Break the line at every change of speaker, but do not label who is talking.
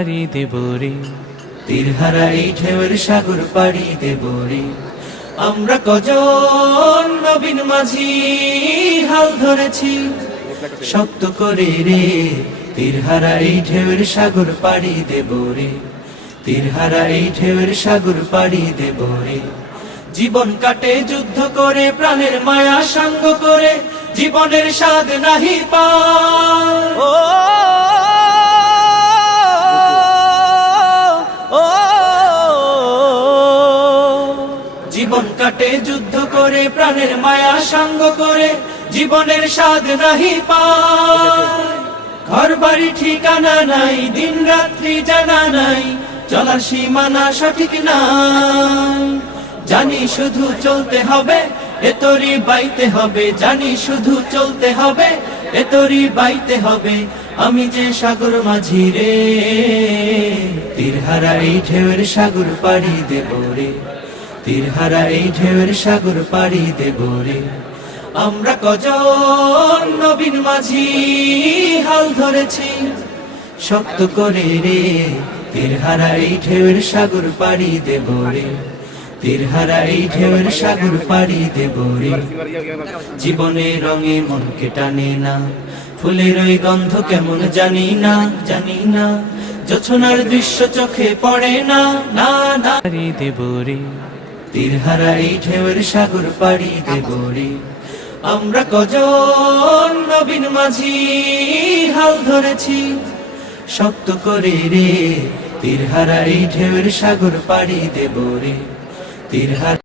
পাড়ি
এই সাগর পাড়ি দেব রে আমরা কজন নবীন মাঝি হাল ধরেছি, শক্ত করে রে তীরহারা এই সাগর পাড়ি দেব রে এই সাগর পাড়ি জীবন কাটে, যুদ্ধ করে, প্রাণের মায়া সাঙ্গ করে, জীবনের স্বাদ নাহি পা জীবন কাটে, যুদ্ধ করে, প্রাণের মায়া সাঙ্গ করে, জীবনের স্বাদ নাহি ঘর বাড়ি ঠিকানা নাই দিন রাত্রি জানা নাই চলার সীমানা সঠিক নাই। জানি শুধু চলতে হবে, এতরি বাইতে হবে, জানি শুধু চলতে হবে, এতরি বাইতে হবে, আমি যে সাগর মাঝি রে। তীরহারা এই সাগর পাড়ি দেব রে। তীরহারা এই ঢেউয়ের সাগর পাড়ি দেব রে। আমরা কজন নবীন মাঝি হাল ধরেছি, শক্ত করে রে। তীরহারা এই ঢেউয়ের সাগর পাড়ি দেব রে। তীরহারা এই ঢেউয়ের সাগর পাড়ি দেব রে। জীবনে রঙে মনকে টানে না, ফুলের ওই গন্ধ কেমন জানি না জানি না। জোছনার দৃশ্য চোখে পড়ে না না না।
দেব রে।
তীরহারা এই ঢেউয়ের সাগর পাড়ি দেব রে আমরা কজন নবীন মাঝি হাল ধরেছি, শক্ত করে রে। তীরহারা এই ঢেউয়ের সাগর পাড়ি দেব রে তীরহারা